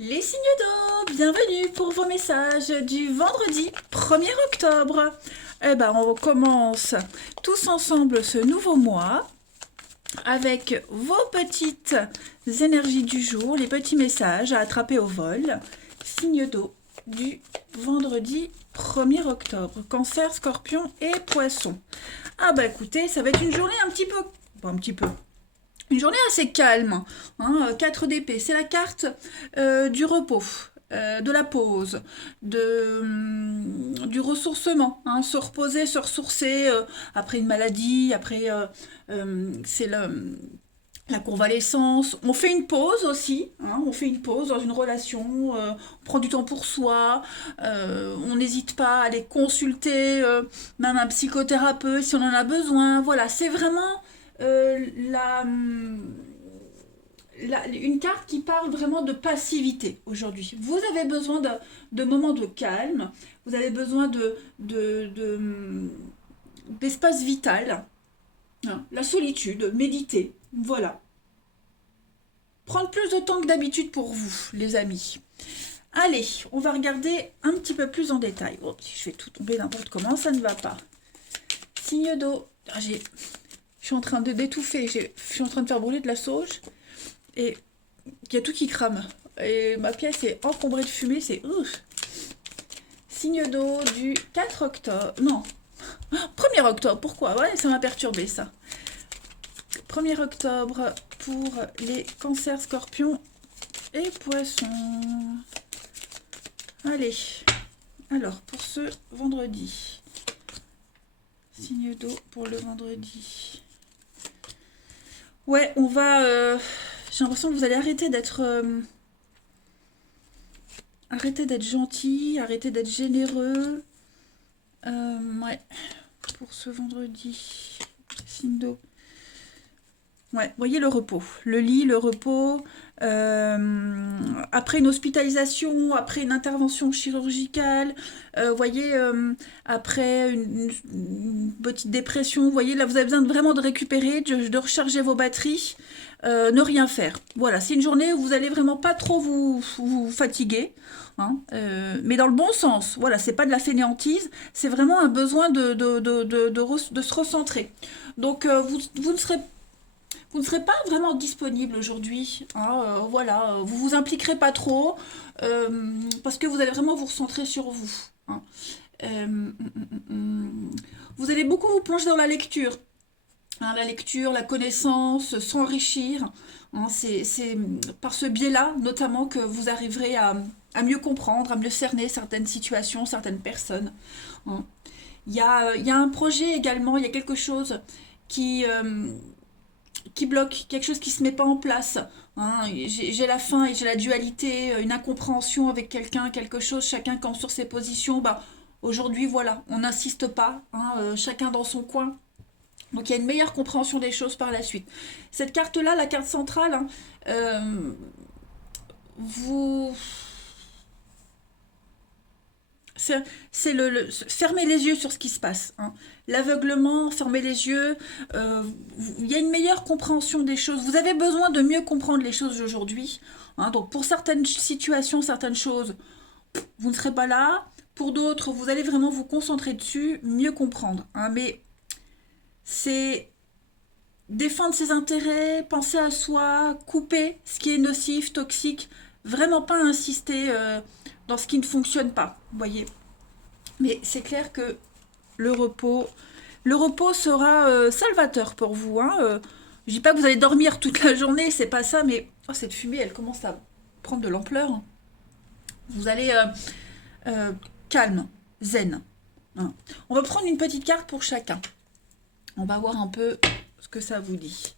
Les signes d'eau, bienvenue pour vos messages du vendredi 1er octobre. Eh ben, on commence tous ensemble ce nouveau mois avec vos petites énergies du jour, les petits messages à attraper au vol. Signes d'eau du vendredi 1er octobre. Cancer, Scorpion et Poisson. Ah bah écoutez, ça va être une journée une journée assez calme, hein, 4 d'épée, c'est la carte du repos, de la pause, du ressourcement, hein, se reposer, se ressourcer après une maladie, après c'est la convalescence. On fait une pause aussi, hein, on fait une pause dans une relation, on prend du temps pour soi, on n'hésite pas à aller consulter même un psychothérapeute si on en a besoin. Voilà, c'est vraiment une carte qui parle vraiment de passivité aujourd'hui. Vous avez besoin de moments de calme, vous avez besoin d'espace vital, hein, la solitude, méditer, voilà. Prendre plus de temps que d'habitude pour vous, les amis. Allez, on va regarder un petit peu plus en détail. Oh, si je fais tout tomber n'importe comment, ça ne va pas. Signe d'eau. Je suis en train d'étouffer, je suis en train de faire brûler de la sauge et il y a tout qui crame. Et ma pièce est encombrée de fumée, c'est ouf. Signe d'eau du 4 octobre. Non, 1er octobre, pourquoi? Ouais, ça m'a perturbé ça. 1er octobre pour les cancers, scorpions et poissons. Allez, alors pour ce vendredi. Signe d'eau pour le vendredi. Ouais, on va... j'ai l'impression que vous allez arrêter d'être gentil, arrêter d'être généreux. Ouais, pour ce vendredi. Signe d'eau. Ouais, vous voyez le repos. Le lit, le repos. Après une hospitalisation, après une intervention chirurgicale, voyez, après une petite dépression, vous voyez, là vous avez besoin vraiment de récupérer, de recharger vos batteries, ne rien faire. Voilà, c'est une journée où vous allez vraiment pas trop vous fatiguer, hein, mais dans le bon sens. Voilà, c'est pas de la fainéantise, c'est vraiment un besoin de se recentrer. Donc vous ne serez pas vraiment disponible aujourd'hui, hein, voilà, vous vous impliquerez pas trop, parce que vous allez vraiment vous recentrer sur vous, hein. Vous allez beaucoup vous plonger dans la lecture, hein, la connaissance, s'enrichir, hein, c'est par ce biais-là, notamment, que vous arriverez à mieux comprendre, à mieux cerner certaines situations, certaines personnes, hein. Il y a un projet également, il y a quelque chose qui... qui bloque, quelque chose qui se met pas en place, hein. J'ai la faim et j'ai la dualité, une incompréhension avec quelqu'un, quelque chose, chacun campe sur ses positions. Bah, aujourd'hui, voilà, on n'insiste pas, hein, chacun dans son coin. Donc il y a une meilleure compréhension des choses par la suite. Cette carte-là, la carte centrale, hein, vous... C'est fermer les yeux sur ce qui se passe, hein. L'aveuglement, fermer les yeux, il y a une meilleure compréhension des choses. Vous avez besoin de mieux comprendre les choses aujourd'hui, hein. Donc pour certaines situations, certaines choses, vous ne serez pas là. Pour d'autres, vous allez vraiment vous concentrer dessus, mieux comprendre, hein. Mais c'est défendre ses intérêts, penser à soi, couper ce qui est nocif, toxique, vraiment pas insister dans ce qui ne fonctionne pas, vous voyez. Mais c'est clair que le repos, le repos sera salvateur pour vous, hein. Je dis pas que vous allez dormir toute la journée, c'est pas ça, mais oh, cette fumée, elle commence à prendre de l'ampleur. Vous allez calme, zen, hein. On va prendre une petite carte pour chacun. On va voir un peu ce que ça vous dit.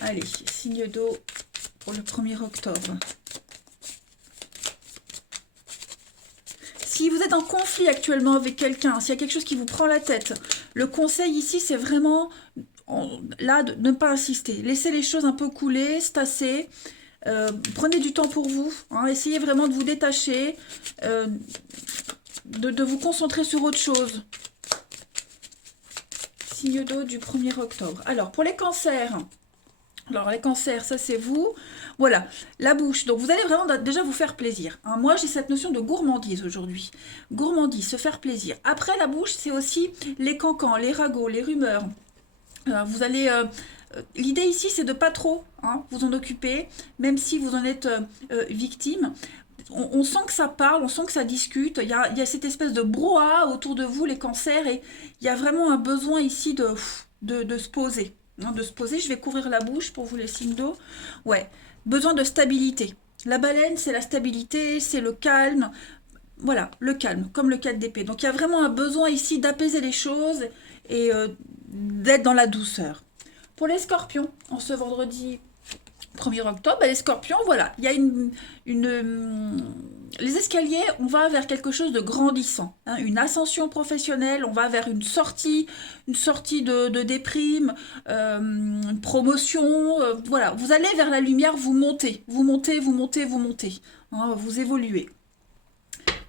Allez, signe d'eau pour le 1er octobre. Si vous êtes en conflit actuellement avec quelqu'un, s'il y a quelque chose qui vous prend la tête, le conseil ici, c'est vraiment là de ne pas insister. Laissez les choses un peu couler, se tasser. Prenez du temps pour vous, hein, essayez vraiment de vous détacher, de vous concentrer sur autre chose. Signe d'eau du 1er octobre. Alors, pour les cancers, Alors, les cancers, ça c'est vous. Voilà, la bouche. Donc, vous allez vraiment déjà vous faire plaisir, hein. Moi, j'ai cette notion de gourmandise aujourd'hui. Gourmandise, se faire plaisir. Après, la bouche, c'est aussi les cancans, les ragots, les rumeurs. Vous allez. L'idée ici, c'est de pas trop, hein, vous en occuper, même si vous en êtes victime. On sent que ça parle, on sent que ça discute. Il y a cette espèce de brouhaha autour de vous, les cancers, et il y a vraiment un besoin ici de se poser, hein, de se poser. Je vais couvrir la bouche pour vous, les signes d'eau. Ouais, besoin de stabilité. La baleine, c'est la stabilité, c'est le calme. Voilà, le calme, comme le 4 d'épée. Donc il y a vraiment un besoin ici d'apaiser les choses et d'être dans la douceur. Pour les scorpions, en ce vendredi 1er octobre, bah, les scorpions, voilà, il y a les escaliers, on va vers quelque chose de grandissant, hein, une ascension professionnelle, on va vers une sortie de déprime, une promotion, voilà, vous allez vers la lumière, vous montez, vous montez, vous montez, vous montez, hein, vous évoluez.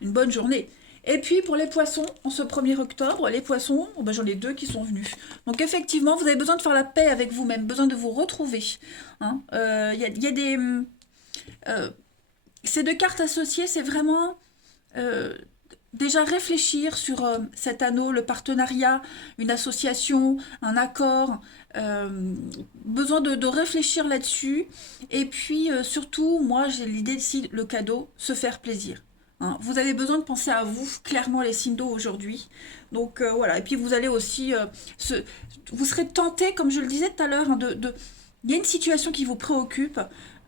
Une bonne journée. Et puis pour les poissons, en ce 1er octobre, les poissons, oh ben j'en ai deux qui sont venus. Donc effectivement, vous avez besoin de faire la paix avec vous-même, besoin de vous retrouver, hein. Y a des... ces deux cartes associées, c'est vraiment euh, déjà réfléchir sur cet anneau, le partenariat, une association, un accord. Besoin de réfléchir là-dessus. Et puis surtout, moi j'ai l'idée ici, le cadeau, se faire plaisir, hein. Vous avez besoin de penser à vous, clairement les signes d'eau aujourd'hui. Donc voilà, et puis vous allez aussi, vous serez tenté, comme je le disais tout à l'heure, hein, il y a une situation qui vous préoccupe,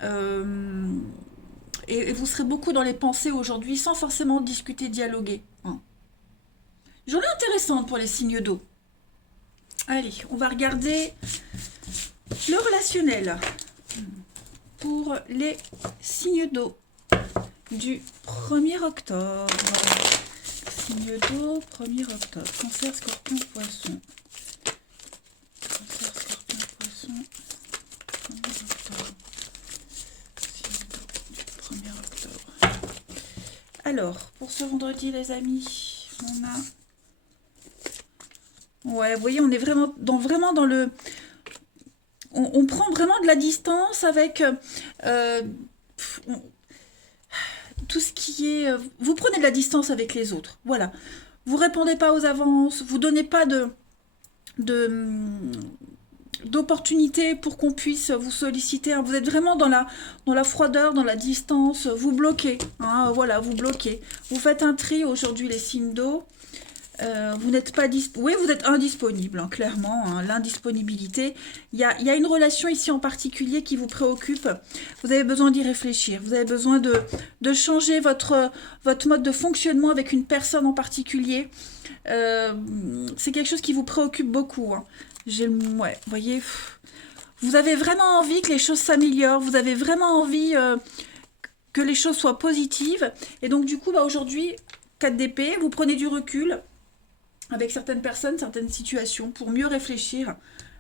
euh, et vous serez beaucoup dans les pensées aujourd'hui sans forcément discuter, dialoguer, hein. Journée intéressante pour les signes d'eau. Allez, on va regarder le relationnel pour les signes d'eau du 1er octobre. Signe d'eau, 1er octobre. Cancer, scorpion, poisson. Cancer, scorpion, poisson. 1er octobre. Signe d'eau du 1er octobre. Alors, pour ce vendredi, les amis, on a... Ouais, vous voyez, on est vraiment dans le... On prend vraiment de la distance avec... tout ce qui est... vous prenez de la distance avec les autres. Voilà. Vous répondez pas aux avances, vous donnez pas de d'opportunités pour qu'on puisse vous solliciter, hein. Vous êtes vraiment dans la froideur, dans la distance, vous bloquez, hein, voilà, vous bloquez. Vous faites un tri aujourd'hui, les signes d'eau. Vous n'êtes pas oui, vous êtes indisponible, hein, clairement, hein, l'indisponibilité. Il y a une relation ici en particulier qui vous préoccupe. Vous avez besoin d'y réfléchir. Vous avez besoin de changer votre mode de fonctionnement avec une personne en particulier. C'est quelque chose qui vous préoccupe beaucoup, hein. Ouais, vous voyez, vous avez vraiment envie que les choses s'améliorent. Vous avez vraiment envie que les choses soient positives. Et donc, du coup, bah, aujourd'hui, 4 d'épée, vous prenez du recul avec certaines personnes, certaines situations, pour mieux réfléchir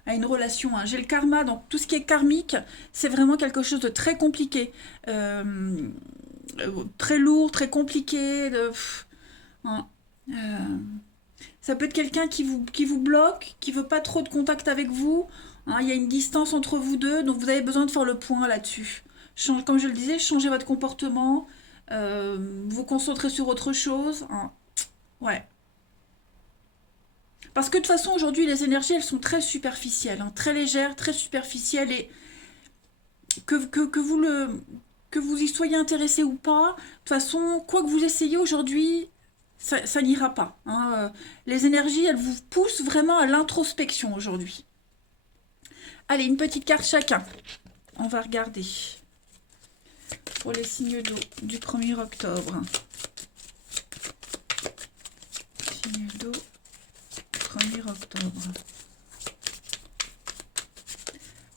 à une relation, hein. J'ai le karma, donc tout ce qui est karmique, c'est vraiment quelque chose de très compliqué, très lourd, très compliqué. Hein. Ça peut être quelqu'un qui vous bloque, qui veut pas trop de contact avec vous, hein. Il y a une distance entre vous deux, donc vous avez besoin de faire le point là-dessus. Comme je le disais, changez votre comportement, vous concentrer sur autre chose, hein. Ouais. Parce que de toute façon, aujourd'hui, les énergies, elles sont très superficielles, hein, très légères, très superficielles, et que vous y soyez intéressé ou pas, de toute façon, quoi que vous essayez aujourd'hui, ça n'ira pas, hein. Les énergies, elles vous poussent vraiment à l'introspection aujourd'hui. Allez, une petite carte chacun. On va regarder pour les signes d'eau du 1er octobre. Signe d'eau, 1er octobre.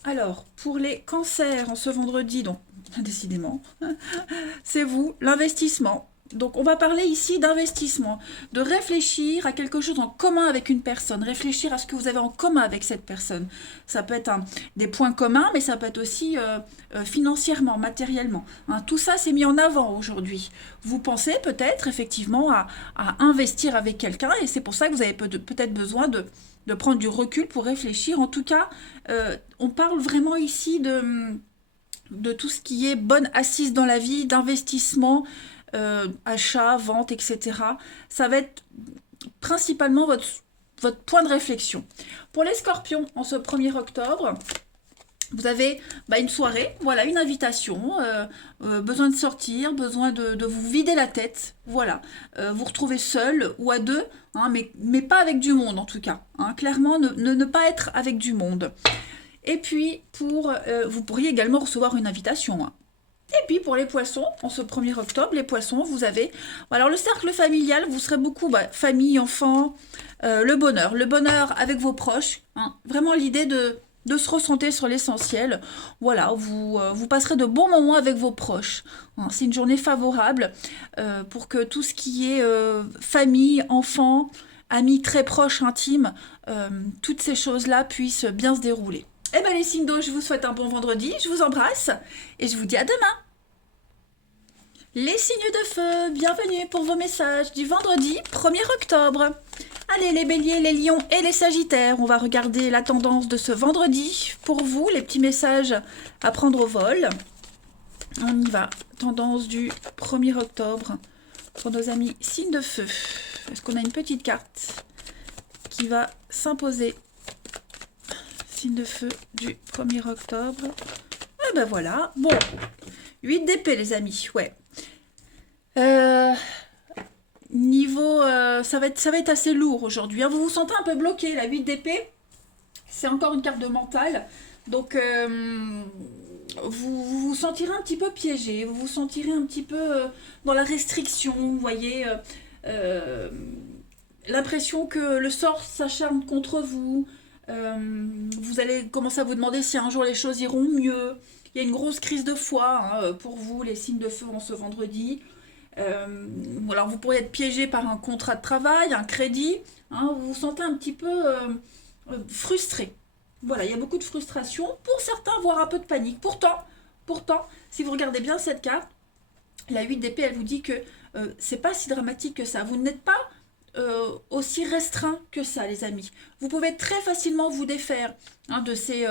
Alors, pour les cancers en ce vendredi, donc décidément, c'est vous, l'investissement. Donc, on va parler ici d'investissement, de réfléchir à quelque chose en commun avec une personne, réfléchir à ce que vous avez en commun avec cette personne. Ça peut être des points communs, mais ça peut être aussi financièrement, matériellement. Hein, tout ça, c'est mis en avant aujourd'hui. Vous pensez peut-être effectivement à investir avec quelqu'un, et c'est pour ça que vous avez peut-être besoin de prendre du recul pour réfléchir. En tout cas, on parle vraiment ici de tout ce qui est bonne assise dans la vie, d'investissement, achat, vente, etc. Ça va être principalement votre point de réflexion. Pour les scorpions, en ce 1er octobre, vous avez une soirée, voilà, une invitation, besoin de sortir, besoin de vous vider la tête, voilà. Vous retrouvez seul ou à deux, hein, mais pas avec du monde en tout cas. Hein, clairement, ne pas être avec du monde. Et puis, vous pourriez également recevoir une invitation. Hein. Et puis pour les poissons, en ce 1er octobre, les poissons, vous avez... Alors le cercle familial, vous serez beaucoup famille, enfants, le bonheur. Le bonheur avec vos proches. Hein, vraiment l'idée de se recentrer sur l'essentiel. Voilà, vous passerez de bons moments avec vos proches. Hein, c'est une journée favorable pour que tout ce qui est famille, enfants, amis très proches, intimes, toutes ces choses-là puissent bien se dérouler. Eh bien les signes d'eau, je vous souhaite un bon vendredi, je vous embrasse et je vous dis à demain. Les signes de feu, bienvenue pour vos messages du vendredi 1er octobre. Allez les béliers, les lions et les sagittaires, on va regarder la tendance de ce vendredi. Pour vous, les petits messages à prendre au vol. On y va, tendance du 1er octobre pour nos amis signes de feu. Est-ce qu'on a une petite carte qui va s'imposer? Signe de feu du 1er octobre. Ah ben voilà. Bon. 8 d'épée, les amis. Ouais. Niveau... ça va être assez lourd aujourd'hui. Hein. Vous vous sentez un peu bloqué. La 8 d'épée, c'est encore une carte de mental. Donc, vous vous sentirez un petit peu piégé. Vous vous sentirez un petit peu dans la restriction. Vous voyez... l'impression que le sort s'acharne contre vous. Vous allez commencer à vous demander si un jour les choses iront mieux. Il y a une grosse crise de foi hein, pour vous, les signes de feu en ce vendredi. Alors vous pourriez être piégé par un contrat de travail, un crédit. Hein, vous vous sentez un petit peu frustré. Voilà, il y a beaucoup de frustration. Pour certains, voire un peu de panique. Pourtant, si vous regardez bien cette carte, la 8 d'épée, elle vous dit que c'est pas si dramatique que ça. Vous n'êtes pas aussi restreint que ça, les amis. Vous pouvez très facilement vous défaire hein, de ces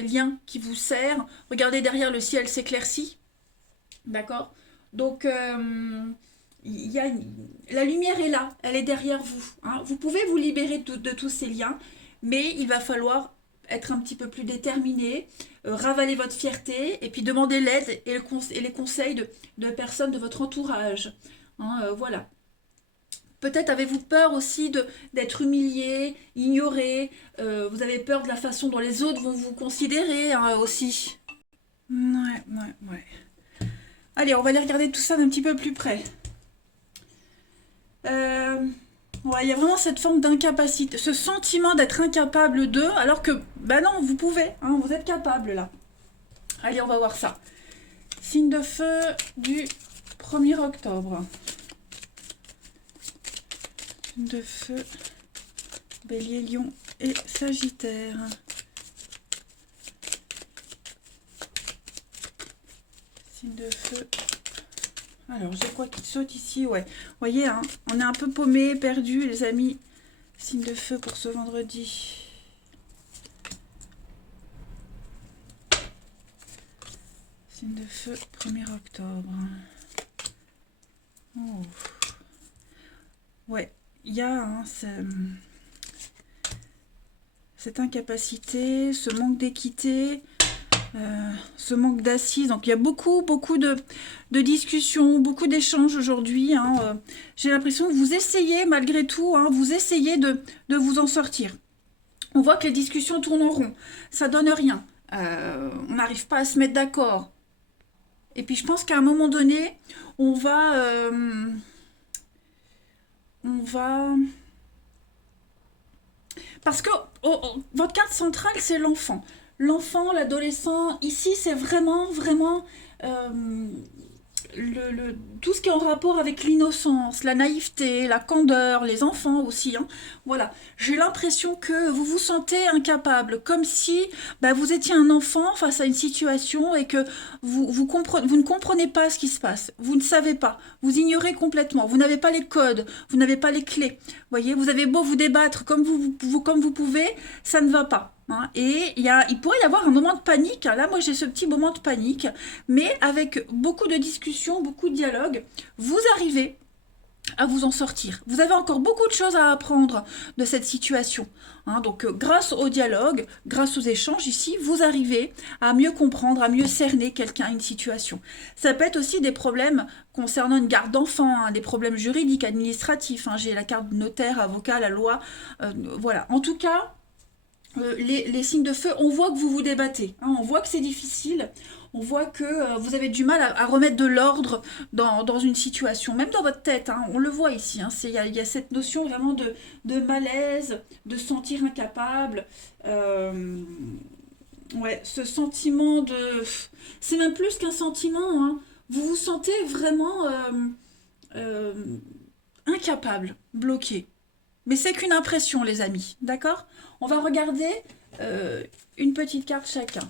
liens qui vous serrent. Regardez derrière, le ciel s'éclaircit. D'accord? Donc, la lumière est là, elle est derrière vous. Hein. Vous pouvez vous libérer de tous ces liens, mais il va falloir être un petit peu plus déterminé, ravaler votre fierté, et puis demander l'aide et les conseils de personnes de votre entourage. Hein, voilà. Peut-être avez-vous peur aussi d'être humilié, ignoré. Vous avez peur de la façon dont les autres vont vous considérer hein, aussi. Ouais. Allez, on va aller regarder tout ça d'un petit peu plus près. Ouais, il y a vraiment cette forme d'incapacité, ce sentiment d'être incapable de, alors que, non, vous pouvez, hein, vous êtes capable là. Allez, on va voir ça. Signe de feu du 1er octobre. De feu, bélier, lion et sagittaire. Signe de feu. Alors, j'ai quoi qui saute ici? Ouais. Vous voyez, hein, on est un peu paumé, perdu, les amis. Signe de feu pour ce vendredi. Signe de feu, 1er octobre. Oh. Ouais. Il y a hein, cette incapacité, ce manque d'équité, ce manque d'assises. Donc il y a beaucoup de discussions, beaucoup d'échanges aujourd'hui. Hein. J'ai l'impression que vous essayez malgré tout, hein, vous essayez de vous en sortir. On voit que les discussions tournent en rond, ça donne rien. On n'arrive pas à se mettre d'accord. Et puis je pense qu'à un moment donné, on va... Parce que votre carte centrale, c'est l'enfant. L'enfant, l'adolescent, ici, c'est vraiment tout ce qui est en rapport avec l'innocence, la naïveté, la candeur, les enfants aussi, hein. Voilà, j'ai l'impression que vous vous sentez incapable, comme si bah, vous étiez un enfant face à une situation et que vous ne comprenez pas ce qui se passe, vous ne savez pas, vous ignorez complètement, vous n'avez pas les codes, vous n'avez pas les clés. Voyez, vous avez beau vous débattre comme vous pouvez, ça ne va pas. Hein. Et il pourrait y avoir un moment de panique. Là, moi, j'ai ce petit moment de panique, mais avec beaucoup de discussions, beaucoup de dialogues, vous arrivez à vous en sortir. Vous avez encore beaucoup de choses à apprendre de cette situation. Hein, donc, grâce au dialogue, grâce aux échanges ici, vous arrivez à mieux comprendre, à mieux cerner quelqu'un, une situation. Ça peut être aussi des problèmes concernant une garde d'enfants, hein, des problèmes juridiques, administratifs. Hein, j'ai la carte de notaire, avocat, la loi. Voilà. En tout cas, les signes de feu, on voit que vous vous débattez. Hein, on voit que c'est difficile. On voit que vous avez du mal à remettre de l'ordre dans une situation, même dans votre tête, hein, on le voit ici, hein, il y a cette notion vraiment de malaise, de se sentir incapable, ouais, ce sentiment de... C'est même plus qu'un sentiment, hein, vous vous sentez vraiment euh, incapable, bloqué. Mais c'est qu'une impression, les amis, d'accord? On va regarder une petite carte chacun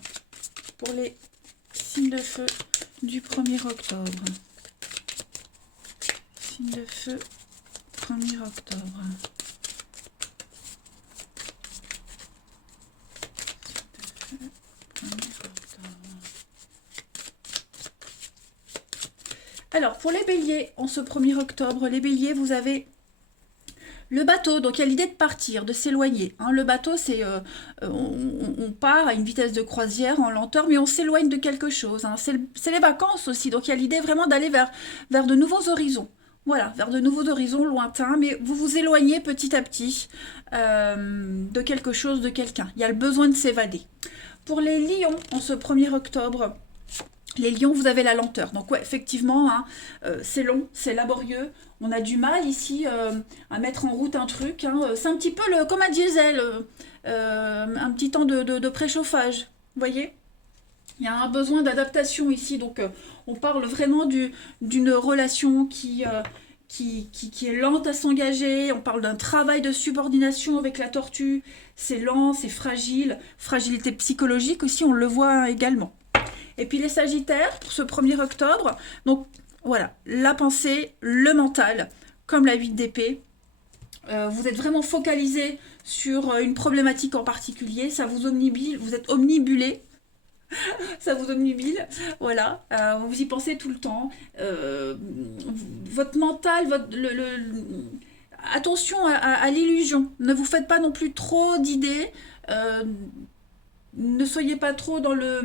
pour les signes de feu du 1er octobre. Signe de feu, 1er octobre. Signe de feu, 1er octobre. Alors, pour les béliers, en ce 1er octobre, les béliers, vous avez le bateau, donc il y a l'idée de partir, de s'éloigner. Hein, le bateau, c'est on part à une vitesse de croisière en lenteur, mais on s'éloigne de quelque chose. Hein. C'est les vacances aussi, donc il y a l'idée vraiment d'aller vers de nouveaux horizons. Voilà, vers de nouveaux horizons lointains, mais vous vous éloignez petit à petit de quelque chose, de quelqu'un. Il y a le besoin de s'évader. Pour les lions, en ce 1er octobre, les lions, vous avez la lenteur. Donc ouais, effectivement, hein, c'est long, c'est laborieux. On a du mal ici à mettre en route un truc. Hein. C'est un petit peu comme un diesel, un petit temps de préchauffage. Vous voyez? Il y a un besoin d'adaptation ici. Donc on parle vraiment d'une relation qui est lente à s'engager. On parle d'un travail de subordination avec la tortue. C'est lent, c'est fragile. Fragilité psychologique aussi, on le voit également. Et puis les Sagittaires, pour ce 1er octobre, donc voilà, la pensée, le mental, comme la 8 d'épée. Vous êtes vraiment focalisé sur une problématique en particulier, ça vous omnibule, vous êtes omnibulé, ça vous omnibule, voilà, vous y pensez tout le temps. Votre mental, attention à l'illusion, ne vous faites pas non plus trop d'idées, ne soyez pas trop dans le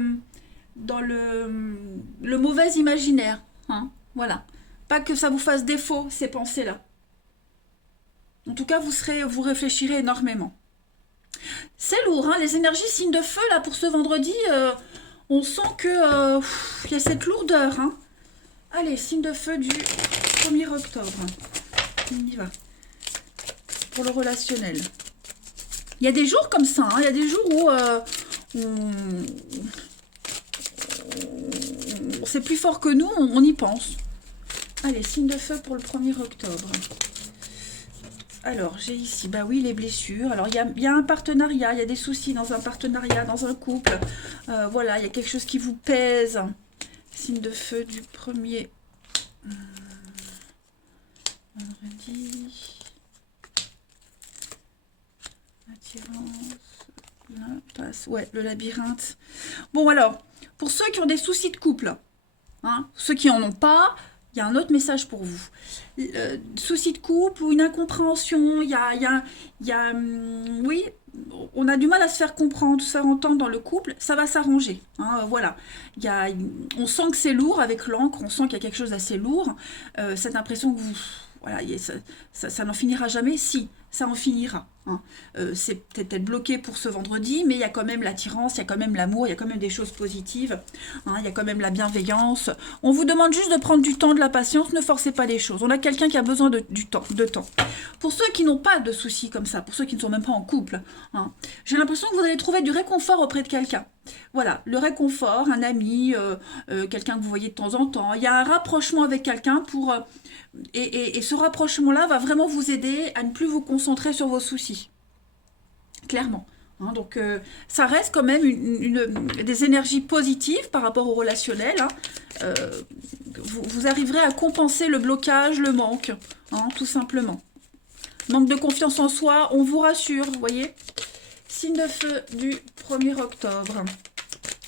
mauvais imaginaire. Hein, voilà. Pas que ça vous fasse défaut, ces pensées-là. En tout cas, vous réfléchirez énormément. C'est lourd, hein, les énergies signes de feu, là, pour ce vendredi, on sent que y a cette lourdeur. Hein. Allez, signe de feu du 1er octobre. On y va. Pour le relationnel. Il y a des jours comme ça, hein, il y a des jours où c'est plus fort que nous, on y pense. Allez, signe de feu pour le 1er octobre. Alors, j'ai ici, bah oui, les blessures. Alors, il y a un partenariat, il y a des soucis dans un partenariat, dans un couple. Voilà, il y a quelque chose qui vous pèse. Signe de feu du 1er vendredi. Attirance. L'impasse. Ouais, le labyrinthe. Bon, alors, pour ceux qui ont des soucis de couple, hein, ceux qui n'en ont pas, il y a un autre message pour vous. Soucis de couple ou une incompréhension, oui, on a du mal à se faire comprendre, se faire entendre dans le couple, ça va s'arranger. Hein, voilà. On sent que c'est lourd avec l'encre, on sent qu'il y a quelque chose d'assez lourd. Cette impression que vous... Voilà, ça n'en finira jamais. Si, ça en finira. hein. C'est peut-être bloqué pour ce vendredi, mais il y a quand même l'attirance, il y a quand même l'amour, il y a quand même des choses positives, hein, il y a quand même la bienveillance. On vous demande juste de prendre du temps, de la patience, ne forcez pas les choses. On a quelqu'un qui a besoin du temps, de temps. Pour ceux qui n'ont pas de soucis comme ça, pour ceux qui ne sont même pas en couple, hein, j'ai l'impression que vous allez trouver du réconfort auprès de quelqu'un. Voilà, le réconfort, un ami, quelqu'un que vous voyez de temps en temps. Il y a un rapprochement avec quelqu'un et ce rapprochement-là va vraiment vous aider à ne plus vous concentrer sur vos soucis. Clairement. Hein, donc ça reste quand même des énergies positives par rapport au relationnel. Hein. Euh, vous arriverez à compenser le blocage, le manque, hein, tout simplement. Manque de confiance en soi, on vous rassure, vous voyez. Signe de feu du 1er octobre.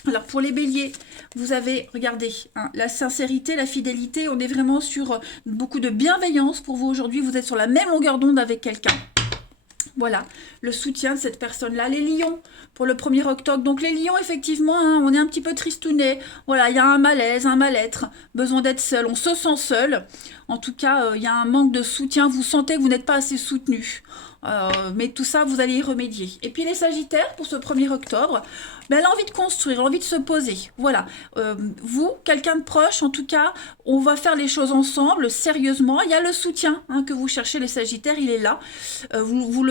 Alors pour les béliers, vous avez, regardez, hein, la sincérité, la fidélité, on est vraiment sur beaucoup de bienveillance pour vous aujourd'hui. Vous êtes sur la même longueur d'onde avec quelqu'un. Voilà, le soutien de cette personne-là. Les lions, pour le 1er octobre. Donc les lions, effectivement, hein, on est un petit peu tristounés. Voilà, il y a un malaise, un mal-être, besoin d'être seul. On se sent seul. En tout cas, il y a un manque de soutien. Vous sentez que vous n'êtes pas assez soutenu. Mais tout ça, vous allez y remédier. Et puis les sagittaires, pour ce 1er octobre, ben, elle a envie de construire, elle a envie de se poser. Voilà. Vous, quelqu'un de proche, en tout cas, on va faire les choses ensemble, sérieusement. Il y a le soutien hein, que vous cherchez, les sagittaires, il est là. Vous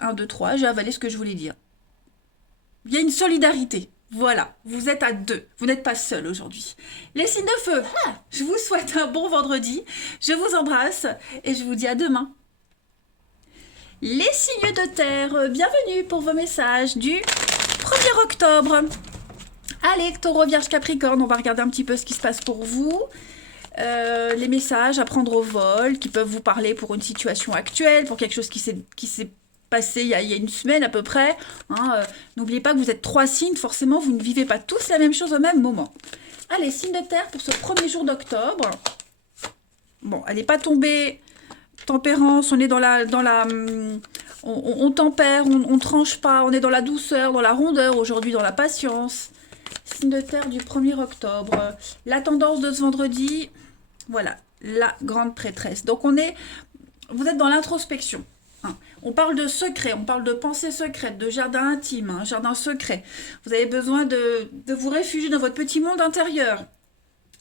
1, 2, 3, j'ai avalé ce que je voulais dire. Il y a une solidarité. Voilà, vous êtes à 2. Vous n'êtes pas seul aujourd'hui. Les signes de feu, je vous souhaite un bon vendredi. Je vous embrasse et je vous dis à demain. Les signes de terre, bienvenue pour vos messages du 1er octobre. Allez, Taureau, Vierge, Capricorne, on va regarder un petit peu ce qui se passe pour vous. Les messages à prendre au vol qui peuvent vous parler pour une situation actuelle, pour quelque chose qui s'est passé il y a une semaine à peu près. Hein, n'oubliez pas que vous êtes 3 signes, forcément vous ne vivez pas tous la même chose au même moment. Allez, signe de terre pour ce 1er jour d'octobre. Bon, elle n'est pas tombée. Tempérance, on est on tempère, on tranche pas, on est dans la douceur, dans la rondeur aujourd'hui, dans la patience. Signe de terre du 1er octobre. La tendance de ce vendredi, voilà, la grande prêtresse. Donc vous êtes dans l'introspection. Hein. On parle de secret, on parle de pensée secrète, de jardin intime, hein, jardin secret. Vous avez besoin de vous réfugier dans votre petit monde intérieur,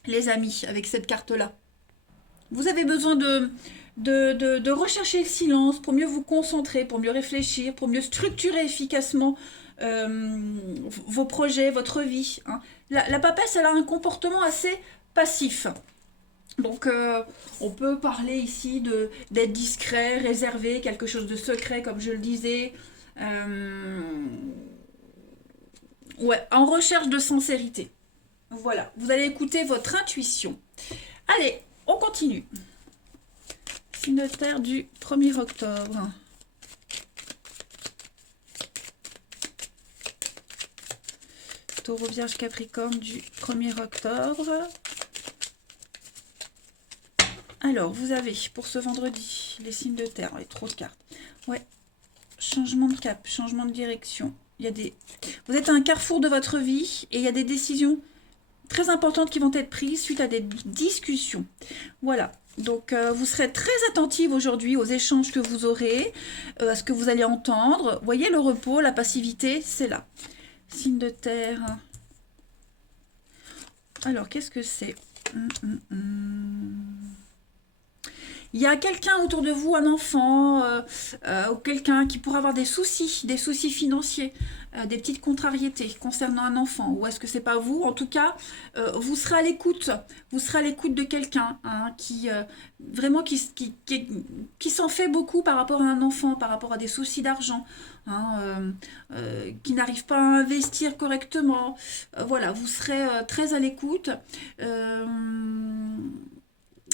les amis, avec cette carte-là. Vous avez besoin de rechercher le silence pour mieux vous concentrer, pour mieux réfléchir, pour mieux structurer efficacement vos projets, votre vie. Hein. La papesse, elle a un comportement assez passif. Donc, on peut parler ici d'être discret, réservé, quelque chose de secret, comme je le disais. Ouais, en recherche de sincérité. Voilà, vous allez écouter votre intuition. Allez, on continue. Signe de terre du 1er octobre. Taureau, Vierge, Capricorne du 1er octobre. Alors, vous avez pour ce vendredi les signes de terre. Ouais, trop de cartes. Ouais, changement de cap, changement de direction. Vous êtes à un carrefour de votre vie et il y a des décisions très importantes qui vont être prises suite à des discussions. Voilà. Donc, vous serez très attentive aujourd'hui aux échanges que vous aurez, à ce que vous allez entendre. Vous voyez, le repos, la passivité, c'est là. Signe de terre. Alors, qu'est-ce que c'est ? Il y a quelqu'un autour de vous, un enfant, ou quelqu'un qui pourrait avoir des soucis financiers, des petites contrariétés concernant un enfant. Ou est-ce que c'est pas vous? En tout cas, vous serez à l'écoute. Vous serez à l'écoute de quelqu'un hein, vraiment qui s'en fait beaucoup par rapport à un enfant, par rapport à des soucis d'argent, hein, qui n'arrive pas à investir correctement. Voilà, vous serez très à l'écoute.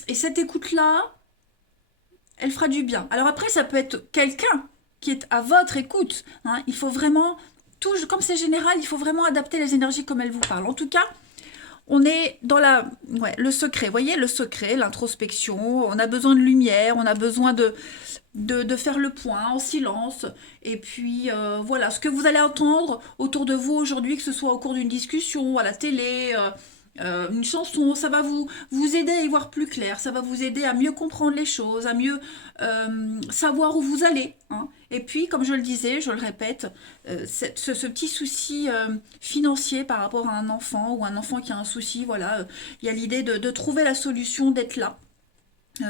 Et cette écoute-là, elle fera du bien. Alors après, ça peut être quelqu'un qui est à votre écoute. Hein. Il faut vraiment, comme c'est général, il faut vraiment adapter les énergies comme elles vous parlent. En tout cas, on est dans le secret. Vous voyez, le secret, l'introspection. On a besoin de lumière, on a besoin de faire le point en silence. Et puis, voilà, ce que vous allez entendre autour de vous aujourd'hui, que ce soit au cours d'une discussion, à la télé, Une chanson, ça va vous aider à y voir plus clair, ça va vous aider à mieux comprendre les choses, à mieux savoir où vous allez, hein. Et puis, comme je le disais, je le répète, ce petit souci financier par rapport à un enfant ou un enfant qui a un souci, voilà, il y a l'idée de trouver la solution, d'être là,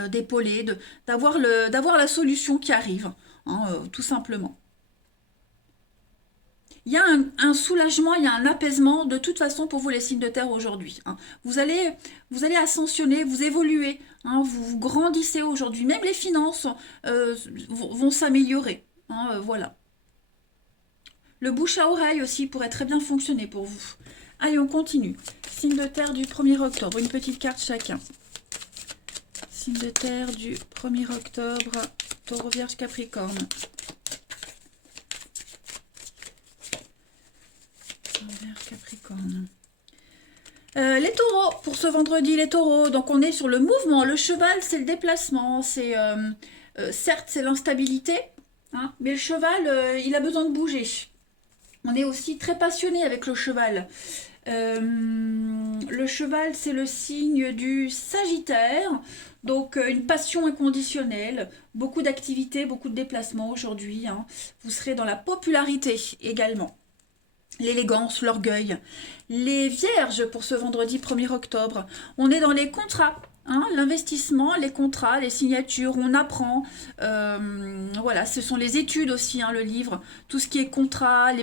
d'épauler, d'avoir la solution qui arrive, hein, tout simplement. Il y a un soulagement, il y a un apaisement de toute façon pour vous les signes de terre aujourd'hui, hein. Vous allez ascensionner, vous évoluez, hein, vous grandissez aujourd'hui. Même les finances vont s'améliorer, hein, voilà. Le bouche à oreille aussi pourrait très bien fonctionner pour vous. Allez, on continue. Signe de terre du 1er octobre, une petite carte chacun. Signe de terre du 1er octobre, Taureau, Vierge, Capricorne. Capricorne. Les taureaux, pour ce vendredi, les taureaux. Donc on est sur le mouvement. Le cheval, c'est le déplacement. Certes, c'est l'instabilité, hein, mais le cheval, il a besoin de bouger. On est aussi très passionné avec le cheval. Le cheval, c'est le signe du Sagittaire. Donc une passion inconditionnelle, beaucoup d'activités, beaucoup de déplacements aujourd'hui, hein. Vous serez dans la popularité également. L'élégance, l'orgueil. Les vierges pour ce vendredi 1er octobre. On est dans les contrats, hein, l'investissement, les contrats, les signatures, on apprend. Voilà, ce sont les études aussi, hein, le livre. Tout ce qui est contrat,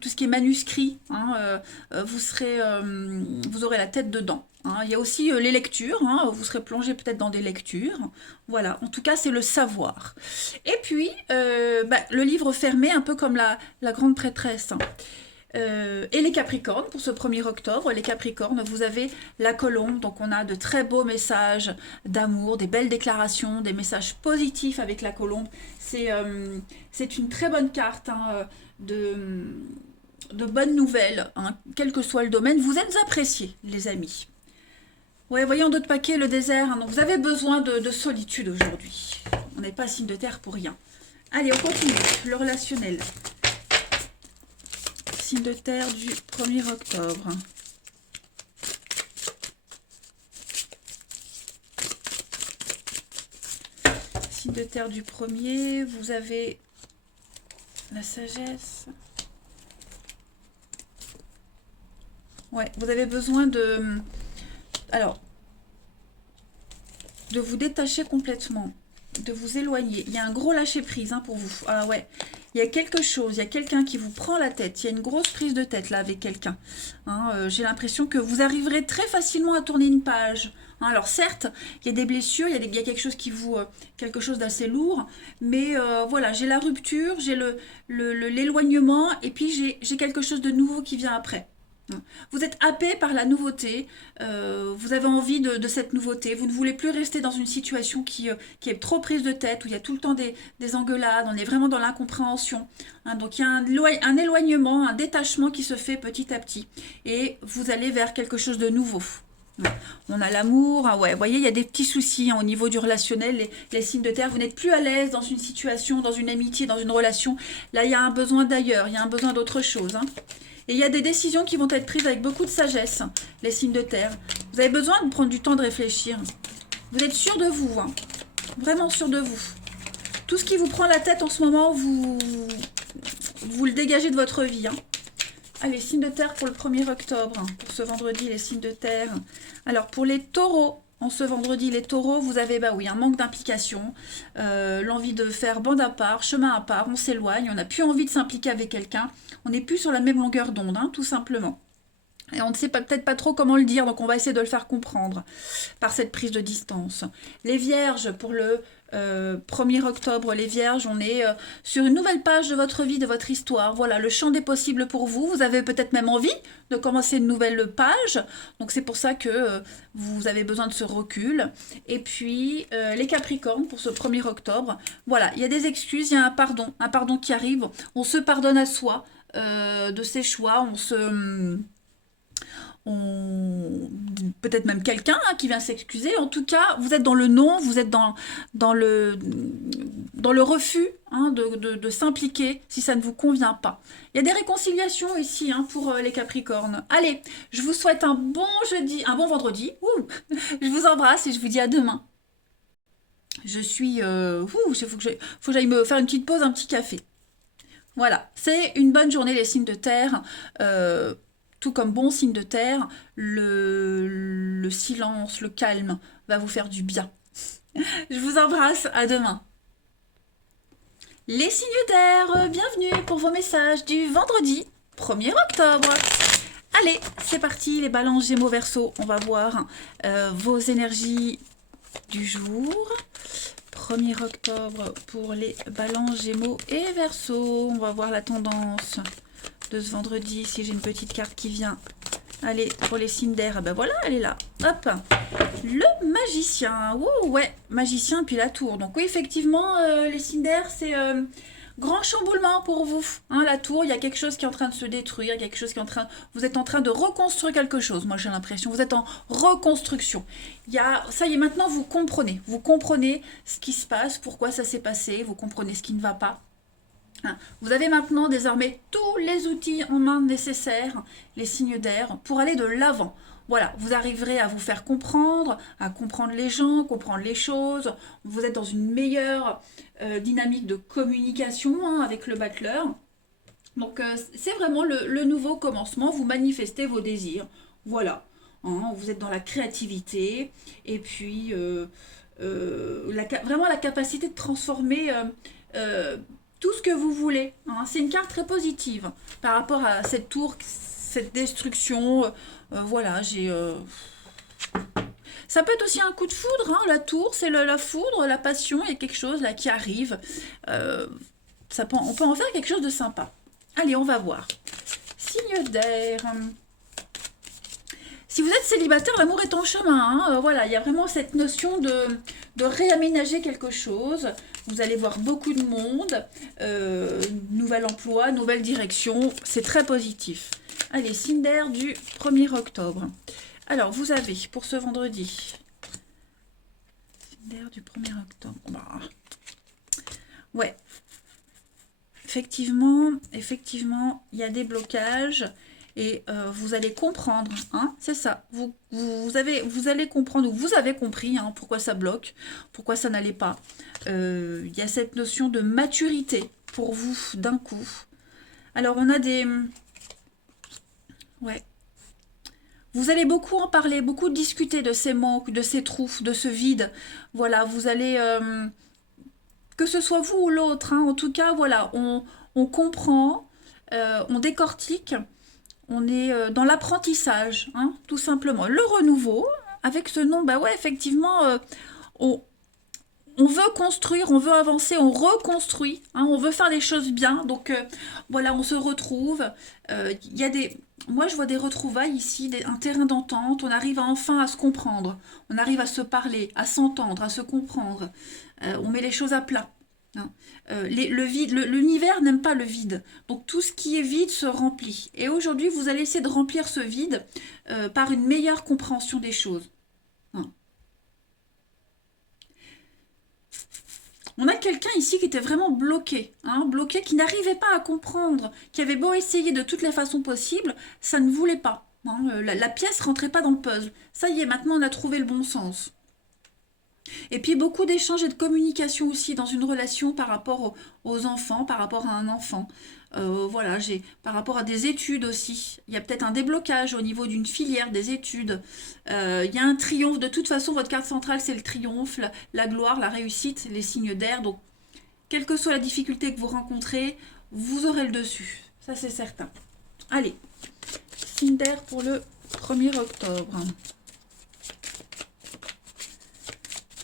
tout ce qui est manuscrit, hein, vous aurez la tête dedans, hein. Il y a aussi les lectures, hein, vous serez plongé peut-être dans des lectures. Voilà, en tout cas, c'est le savoir. Et puis, le livre fermé, un peu comme la grande prêtresse, hein. Et les Capricornes, pour ce 1er octobre, les Capricornes, vous avez la colombe, donc on a de très beaux messages d'amour, des belles déclarations, des messages positifs avec la colombe. C'est une très bonne carte, hein, de bonnes nouvelles, hein, quel que soit le domaine. Vous êtes appréciés, les amis. Ouais, voyons d'autres paquets, le désert, hein, donc vous avez besoin de solitude aujourd'hui. On n'est pas signe de terre pour rien. Allez, on continue, le relationnel. Signe de terre du 1er octobre. Signe de terre du 1er, vous avez la sagesse. Ouais, vous avez besoin de vous détacher complètement, de vous éloigner. Il y a un gros lâcher prise, hein, pour vous. Ah ouais. Il y a quelque chose, il y a quelqu'un qui vous prend la tête. Il y a une grosse prise de tête là avec quelqu'un, hein. J'ai l'impression que vous arriverez très facilement à tourner une page, hein. Alors certes, il y a des blessures, il y a quelque chose quelque chose d'assez lourd, mais voilà, j'ai la rupture, j'ai l'éloignement, et puis j'ai quelque chose de nouveau qui vient après. Vous êtes happé par la nouveauté, vous avez envie de cette nouveauté, vous ne voulez plus rester dans une situation qui est trop prise de tête, où il y a tout le temps des engueulades, on est vraiment dans l'incompréhension, hein. Donc il y a un éloignement, un détachement qui se fait petit à petit, et vous allez vers quelque chose de nouveau. On a l'amour, hein, ouais, vous voyez, il y a des petits soucis, hein, au niveau du relationnel, les signes de terre, vous n'êtes plus à l'aise dans une situation, dans une amitié, dans une relation. Là, il y a un besoin d'ailleurs, il y a un besoin d'autre chose, hein. Et il y a des décisions qui vont être prises avec beaucoup de sagesse, les signes de terre. Vous avez besoin de prendre du temps de réfléchir. Vous êtes sûr de vous, hein, vraiment sûr de vous. Tout ce qui vous prend la tête en ce moment, vous le dégagez de votre vie, hein. Allez, signes de terre pour le 1er octobre, hein, pour ce vendredi, les signes de terre. Alors, pour les taureaux, en ce vendredi, les taureaux, vous avez un manque d'implication, l'envie de faire bande à part, chemin à part, on s'éloigne, on n'a plus envie de s'impliquer avec quelqu'un, on n'est plus sur la même longueur d'onde, hein, tout simplement. Et on ne sait peut-être pas trop comment le dire, donc on va essayer de le faire comprendre par cette prise de distance. Les vierges, pour le 1er octobre, les vierges, on est sur une nouvelle page de votre vie, de votre histoire. Voilà, le champ des possibles pour vous. Vous avez peut-être même envie de commencer une nouvelle page. Donc c'est pour ça que vous avez besoin de ce recul. Et puis les capricornes, pour ce 1er octobre. Voilà, il y a des excuses, il y a un pardon qui arrive. On se pardonne à soi de ses choix, peut-être même quelqu'un, hein, qui vient s'excuser. En tout cas, vous êtes dans le non, vous êtes dans le refus, hein, hein, de s'impliquer si ça ne vous convient pas. Il y a des réconciliations ici hein, pour les Capricornes. Allez, je vous souhaite un bon jeudi, un bon vendredi. Ouh, je vous embrasse et je vous dis à demain. Je suis... il faut que j'aille me faire une petite pause, un petit café. Voilà, c'est une bonne journée les signes de terre. Tout comme bon signe de terre, le silence, le calme va vous faire du bien. Je vous embrasse, à demain. Les signes d'air, bienvenue pour vos messages du vendredi 1er octobre. Allez, c'est parti, les balances Gémeaux Verseau. On va voir vos énergies du jour. 1er octobre pour les balances Gémeaux et Verseau. On va voir la tendance de ce vendredi, si j'ai une petite carte qui vient. Allez, pour les signes d'air, ben voilà, elle est là. Hop, le magicien. Wow, ouais, magicien puis la tour. Donc oui, effectivement, les signes d'air, c'est grand chamboulement pour vous. Hein, la tour, il y a quelque chose qui est en train de se détruire, quelque chose qui est en train... Vous êtes en train de reconstruire quelque chose, moi j'ai l'impression. Vous êtes en reconstruction. Ça y est, maintenant vous comprenez. Vous comprenez ce qui se passe, pourquoi ça s'est passé, vous comprenez ce qui ne va pas. Vous avez maintenant désormais tous les outils en main nécessaires, les signes d'air, pour aller de l'avant. Voilà, vous arriverez à vous faire comprendre, à comprendre les gens, comprendre les choses. Vous êtes dans une meilleure dynamique de communication hein, avec le battleur. Donc c'est vraiment le nouveau commencement. Vous manifestez vos désirs. Voilà, hein, vous êtes dans la créativité et puis vraiment la capacité de transformer... tout ce que vous voulez. Hein. C'est une carte très positive par rapport à cette tour, cette destruction. Voilà, ça peut être aussi un coup de foudre. Hein. La tour, c'est la foudre, la passion. Il y a quelque chose là qui arrive. On peut en faire quelque chose de sympa. Allez, on va voir. Signe d'air. Si vous êtes célibataire, l'amour est en chemin. Hein. Voilà, il y a vraiment cette notion de réaménager quelque chose. Vous allez voir beaucoup de monde, nouvel emploi, nouvelle direction, c'est très positif. Allez, signe d'air du 1er octobre. Alors, vous avez pour ce vendredi, signe d'air du 1er octobre. Bah. Ouais, effectivement, il y a des blocages. Et vous allez comprendre, hein, c'est ça. Vous allez comprendre, ou vous avez compris hein, pourquoi ça bloque, pourquoi ça n'allait pas. Il y a cette notion de maturité pour vous d'un coup. Alors on a des... Ouais. Vous allez beaucoup en parler, beaucoup discuter de ces manques, de ces trous, de ce vide. Voilà, vous allez... que ce soit vous ou l'autre, hein, en tout cas, voilà, on comprend, on décortique. On est dans l'apprentissage, hein, tout simplement. Le renouveau, avec ce nom, bah ouais, effectivement, on veut construire, on veut avancer, on reconstruit, hein, on veut faire les choses bien. Donc voilà, on se retrouve. Il y a des... Moi, je vois des retrouvailles ici, un terrain d'entente. On arrive enfin à se comprendre. On arrive à se parler, à s'entendre, à se comprendre. On met les choses à plat. Hein. Le vide, l'univers n'aime pas le vide. Donc tout ce qui est vide se remplit. Et aujourd'hui, vous allez essayer de remplir ce vide par une meilleure compréhension des choses. Hein. On a quelqu'un ici qui était vraiment bloqué, hein, bloqué, qui n'arrivait pas à comprendre, qui avait beau essayer de toutes les façons possibles, ça ne voulait pas. Hein, la pièce rentrait pas dans le puzzle. Ça y est, maintenant on a trouvé le bon sens. Et puis beaucoup d'échanges et de communication aussi dans une relation par rapport aux enfants, par rapport à un enfant. Voilà, par rapport à des études aussi. Il y a peut-être un déblocage au niveau d'une filière des études. Il y a un triomphe. De toute façon, votre carte centrale, c'est le triomphe, la gloire, la réussite, les signes d'air. Donc, quelle que soit la difficulté que vous rencontrez, vous aurez le dessus. Ça, c'est certain. Allez, signe d'air pour le 1er octobre.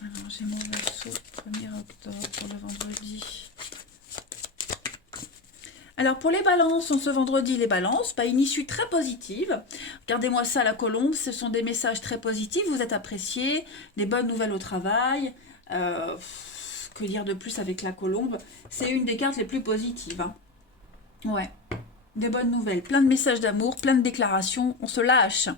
Alors, j'ai mon Verseau, 1er octobre pour le vendredi. Alors, pour les balances, ce vendredi, les balances, une issue très positive. Regardez-moi ça, la colombe, ce sont des messages très positifs. Vous êtes appréciés, des bonnes nouvelles au travail. Que dire de plus avec la colombe? C'est une des cartes les plus positives. Hein. Ouais, des bonnes nouvelles. Plein de messages d'amour, plein de déclarations. On se lâche.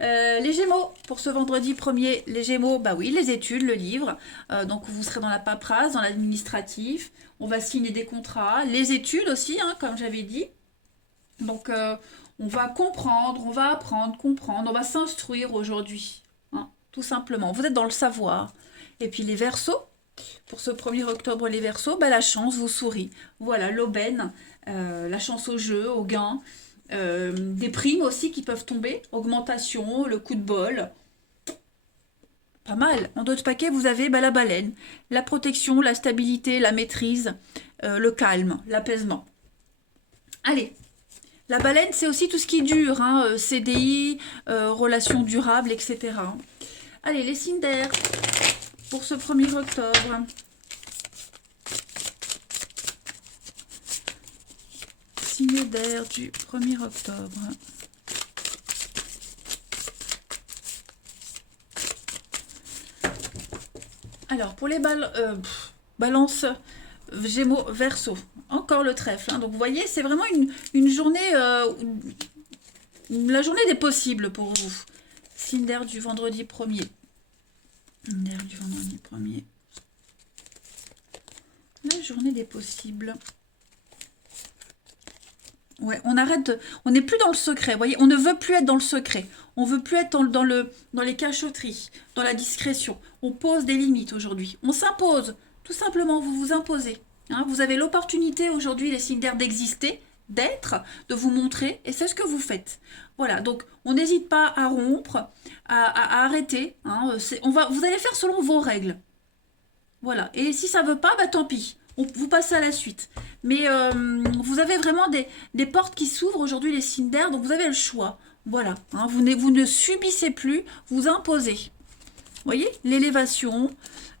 Les Gémeaux, pour ce vendredi 1er, les Gémeaux, bah oui, les études, le livre. Donc vous serez dans la paperasse, dans l'administratif. On va signer des contrats. Les études aussi, hein, comme j'avais dit. Donc on va comprendre, on va apprendre, comprendre, on va s'instruire aujourd'hui. Hein, tout simplement. Vous êtes dans le savoir. Et puis les Verseaux, pour ce 1er octobre, les Verseaux, bah, la chance vous sourit. Voilà, l'aubaine, la chance au jeu, au gain. Des primes aussi qui peuvent tomber, augmentation, le coup de bol, pas mal. En d'autres paquets, vous avez bah, la baleine, la protection, la stabilité, la maîtrise, le calme, l'apaisement. Allez, la baleine, c'est aussi tout ce qui dure, hein, CDI, relations durables, etc. Allez, les signes d'air pour ce 1er octobre. Signe d'air du 1er octobre. Alors, pour les balances, Gémeaux, Verseau. Encore le trèfle. Hein. Donc, vous voyez, c'est vraiment une journée, la journée des possibles pour vous. Signe d'air du vendredi 1er. D'air du vendredi 1er. La journée des possibles. Ouais, on arrête, on n'est plus dans le secret, vous voyez, on ne veut plus être dans le secret, on veut plus être dans les cachotteries, dans la discrétion. On pose des limites aujourd'hui, on s'impose, tout simplement, vous vous imposez. Hein, vous avez l'opportunité aujourd'hui, les signes d'air, d'exister, d'être, de vous montrer, et c'est ce que vous faites. Voilà, donc on n'hésite pas à rompre, à arrêter. Hein, vous allez faire selon vos règles. Voilà, et si ça ne veut pas, bah tant pis. Vous passez à la suite. Mais vous avez vraiment des portes qui s'ouvrent aujourd'hui, les signes d'air, donc vous avez le choix. Voilà, hein, vous ne subissez plus, vous imposez. Vous voyez, l'élévation,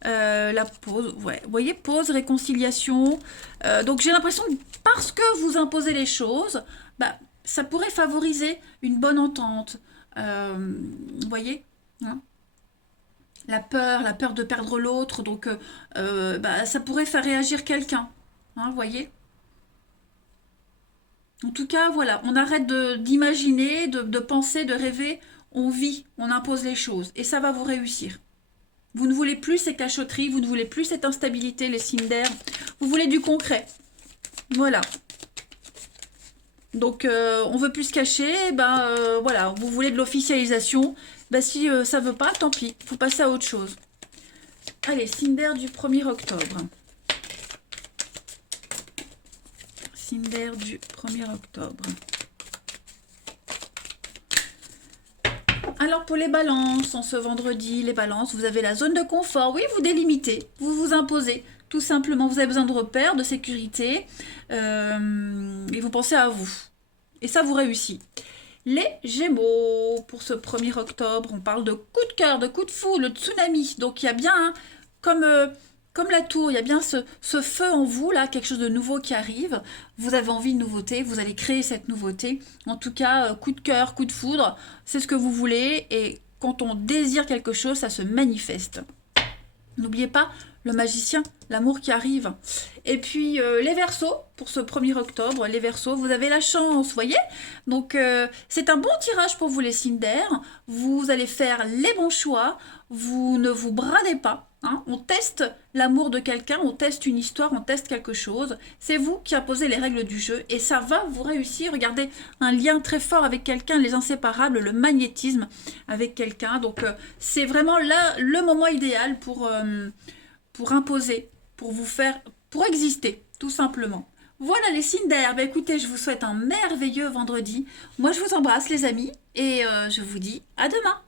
la pause, ouais, vous voyez, pause, réconciliation. Donc j'ai l'impression que parce que vous imposez les choses, bah, ça pourrait favoriser une bonne entente. Vous voyez, hein, la peur de perdre l'autre, donc bah, ça pourrait faire réagir quelqu'un. Hein, vous voyez? En tout cas, voilà, on arrête d'imaginer, de penser, de rêver. On vit, on impose les choses. Et ça va vous réussir. Vous ne voulez plus ces cachotteries, vous ne voulez plus cette instabilité, les signes d'air. Vous voulez du concret. Voilà. Donc, on veut plus se cacher. Ben, voilà, vous voulez de l'officialisation. Ben, si ça veut pas, tant pis. Il faut passer à autre chose. Allez, signe d'air du 1er octobre. Signe d'air du 1er octobre. Alors pour les balances, en ce vendredi, les balances, vous avez la zone de confort. Oui, vous délimitez, vous vous imposez. Tout simplement, vous avez besoin de repères, de sécurité, et vous pensez à vous. Et ça vous réussit. Les Gémeaux, pour ce 1er octobre, on parle de coup de cœur, de coup de foudre, de tsunami. Donc il y a bien, hein, comme la tour, il y a bien ce feu en vous, là, quelque chose de nouveau qui arrive. Vous avez envie de nouveauté, vous allez créer cette nouveauté. En tout cas, coup de cœur, coup de foudre, c'est ce que vous voulez. Et quand on désire quelque chose, ça se manifeste. N'oubliez pas le magicien, l'amour qui arrive. Et puis les Verseaux, pour ce 1er octobre, les Verseaux, vous avez la chance, vous voyez. Donc c'est un bon tirage pour vous les signes d'air. Vous allez faire les bons choix, vous ne vous bradez pas. Hein. On teste l'amour de quelqu'un, on teste une histoire, on teste quelque chose. C'est vous qui imposez les règles du jeu et ça va vous réussir. Regardez, un lien très fort avec quelqu'un, les inséparables, le magnétisme avec quelqu'un. Donc c'est vraiment là le moment idéal pour imposer, pour vous faire, pour exister, tout simplement. Voilà les signes d'air. Ben, écoutez, je vous souhaite un merveilleux vendredi. Moi, je vous embrasse, les amis, et je vous dis à demain.